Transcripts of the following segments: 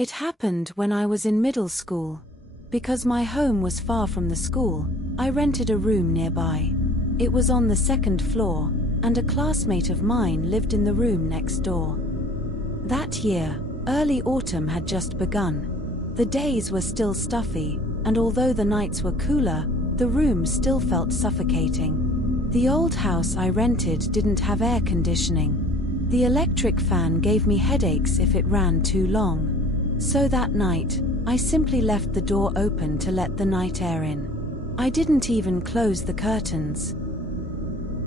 It happened when I was in middle school. Because my home was far from the school, I rented a room nearby. It was on the second floor, and a classmate of mine lived in the room next door. That year, early autumn had just begun. The days were still stuffy, and although the nights were cooler, the room still felt suffocating. The old house I rented didn't have air conditioning. The electric fan gave me headaches if it ran too long. So that night, I simply left the door open to let the night air in. I didn't even close the curtains.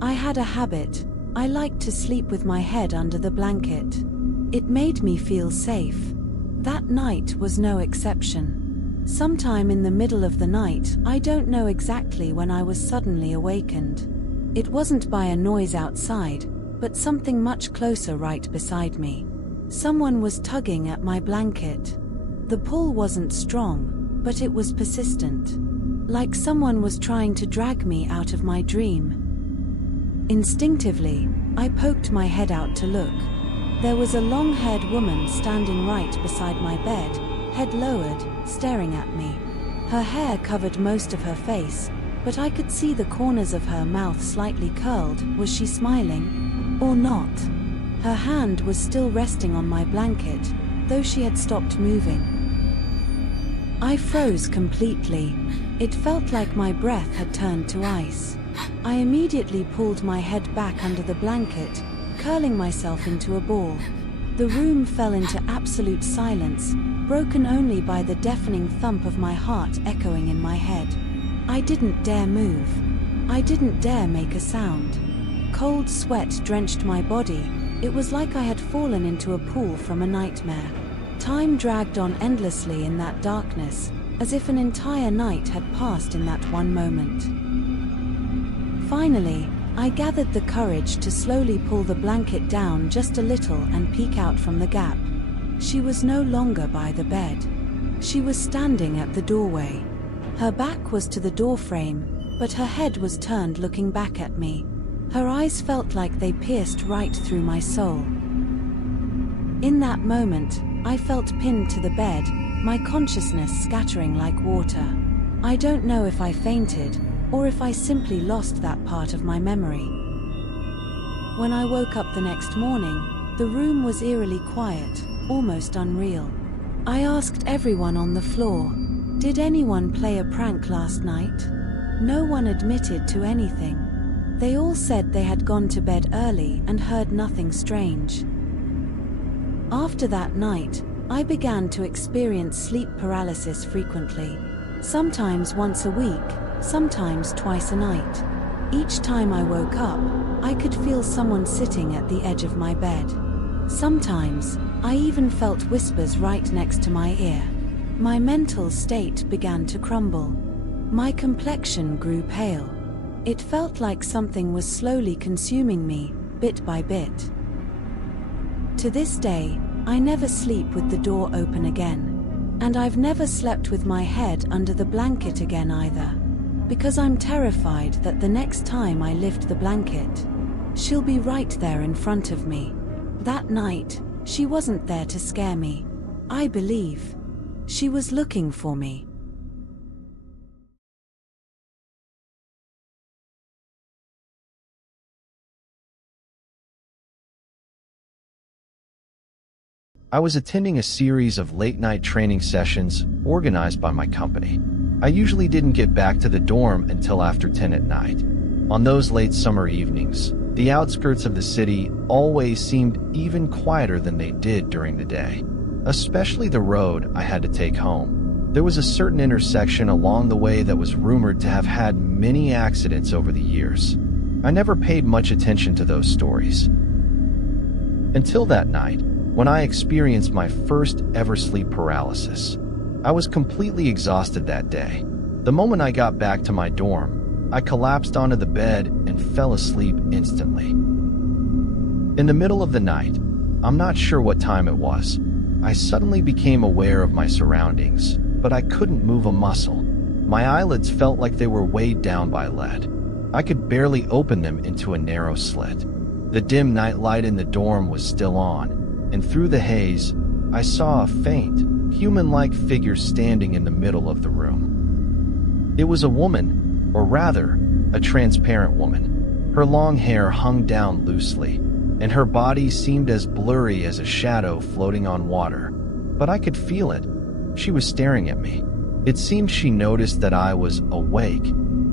I had a habit. I liked to sleep with my head under the blanket. It made me feel safe. That night was no exception. Sometime in the middle of the night, I don't know exactly when I was suddenly awakened. It wasn't by a noise outside, but something much closer right beside me. Someone was tugging at my blanket. The pull wasn't strong, but it was persistent. Like someone was trying to drag me out of my dream. Instinctively, I poked my head out to look. There was a long-haired woman standing right beside my bed, head lowered, staring at me. Her hair covered most of her face, but I could see the corners of her mouth slightly curled. Was she smiling? Or not? Her hand was still resting on my blanket, though she had stopped moving. I froze completely. It felt like my breath had turned to ice. I immediately pulled my head back under the blanket, curling myself into a ball. The room fell into absolute silence, broken only by the deafening thump of my heart echoing in my head. I didn't dare move. I didn't dare make a sound. Cold sweat drenched my body. It was like I had fallen into a pool from a nightmare. Time dragged on endlessly in that darkness, as if an entire night had passed in that one moment. Finally, I gathered the courage to slowly pull the blanket down just a little and peek out from the gap. She was no longer by the bed. She was standing at the doorway. Her back was to the doorframe, but her head was turned looking back at me. Her eyes felt like they pierced right through my soul. In that moment, I felt pinned to the bed, my consciousness scattering like water. I don't know if I fainted, or if I simply lost that part of my memory. When I woke up the next morning, the room was eerily quiet, almost unreal. I asked everyone on the floor, "Did anyone play a prank last night?" No one admitted to anything. They all said they had gone to bed early and heard nothing strange. After that night, I began to experience sleep paralysis frequently. Sometimes once a week, sometimes twice a night. Each time I woke up, I could feel someone sitting at the edge of my bed. Sometimes, I even felt whispers right next to my ear. My mental state began to crumble. My complexion grew pale. It felt like something was slowly consuming me, bit by bit. To this day, I never sleep with the door open again. And I've never slept with my head under the blanket again either. Because I'm terrified that the next time I lift the blanket, she'll be right there in front of me. That night, she wasn't there to scare me. I believe she was looking for me. I was attending a series of late-night training sessions organized by my company. I usually didn't get back to the dorm until after 10 at night. On those late summer evenings, the outskirts of the city always seemed even quieter than they did during the day, especially the road I had to take home. There was a certain intersection along the way that was rumored to have had many accidents over the years. I never paid much attention to those stories. Until that night, when I experienced my first ever sleep paralysis. I was completely exhausted that day. The moment I got back to my dorm, I collapsed onto the bed and fell asleep instantly. In the middle of the night, I'm not sure what time it was, I suddenly became aware of my surroundings, but I couldn't move a muscle. My eyelids felt like they were weighed down by lead. I could barely open them into a narrow slit. The dim night light in the dorm was still on, and through the haze, I saw a faint, human-like figure standing in the middle of the room. It was a woman, or rather, a transparent woman. Her long hair hung down loosely, and her body seemed as blurry as a shadow floating on water. But I could feel it. She was staring at me. It seemed she noticed that I was awake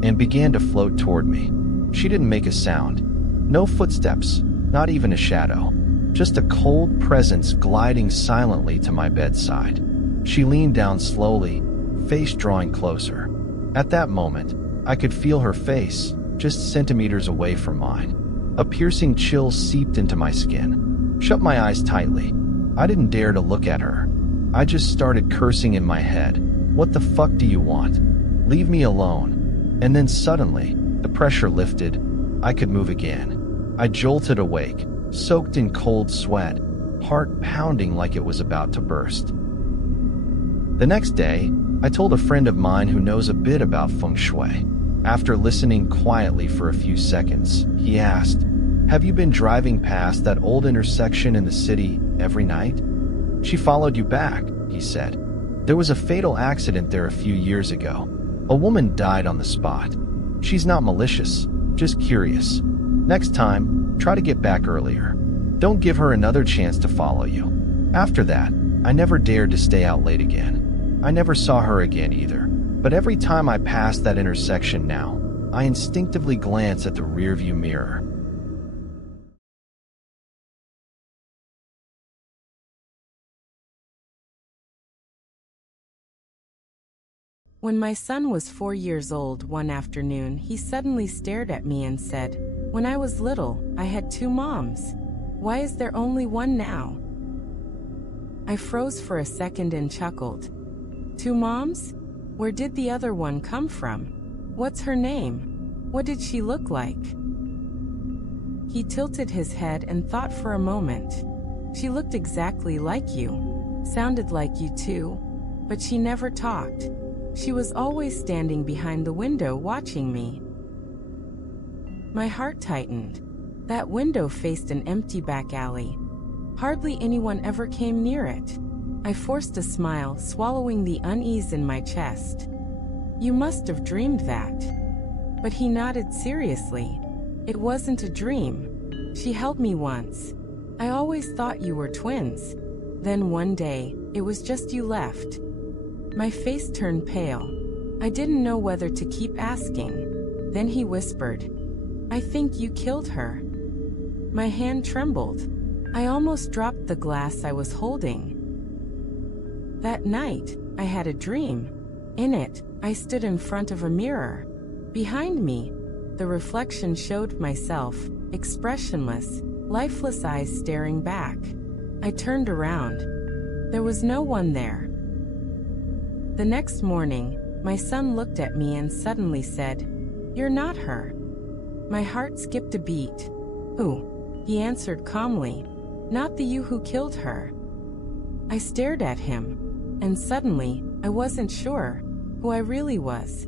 and began to float toward me. She didn't make a sound. No footsteps, not even a shadow. Just a cold presence gliding silently to my bedside. She leaned down slowly, face drawing closer. At that moment, I could feel her face, just centimeters away from mine. A piercing chill seeped into my skin. Shut my eyes tightly. I didn't dare to look at her. I just started cursing in my head. What the fuck do you want? Leave me alone. And then suddenly, the pressure lifted. I could move again. I jolted awake, soaked in cold sweat, heart pounding like it was about to burst. The next day, I told a friend of mine who knows a bit about feng shui. After listening quietly for a few seconds, he asked, "Have you been driving past that old intersection in the city every night?" "She followed you back," he said. "There was a fatal accident there a few years ago. A woman died on the spot. She's not malicious, just curious. Next time, try to get back earlier. Don't give her another chance to follow you." After that, I never dared to stay out late again. I never saw her again either. But every time I pass that intersection now, I instinctively glance at the rearview mirror. When my son was 4 years old one afternoon, he suddenly stared at me and said, "When I was little, I had 2 moms. Why is there only one now?" I froze for a second and chuckled. 2 moms? Where did the other one come from? What's her name? What did she look like? He tilted his head and thought for a moment. "She looked exactly like you. Sounded like you too. But she never talked. She was always standing behind the window watching me." My heart tightened. That window faced an empty back alley. Hardly anyone ever came near it. I forced a smile, swallowing the unease in my chest. "You must have dreamed that." But he nodded seriously. "It wasn't a dream. She held me once. I always thought you were twins. Then one day, it was just you left." My face turned pale. I didn't know whether to keep asking. Then he whispered, "I think you killed her." My hand trembled. I almost dropped the glass I was holding. That night, I had a dream. In it, I stood in front of a mirror. Behind me, the reflection showed myself, expressionless, lifeless eyes staring back. I turned around. There was no one there. The next morning, my son looked at me and suddenly said, "You're not her." My heart skipped a beat. "Who?" he answered calmly. "Not the you who killed her." I stared at him, and suddenly, I wasn't sure who I really was.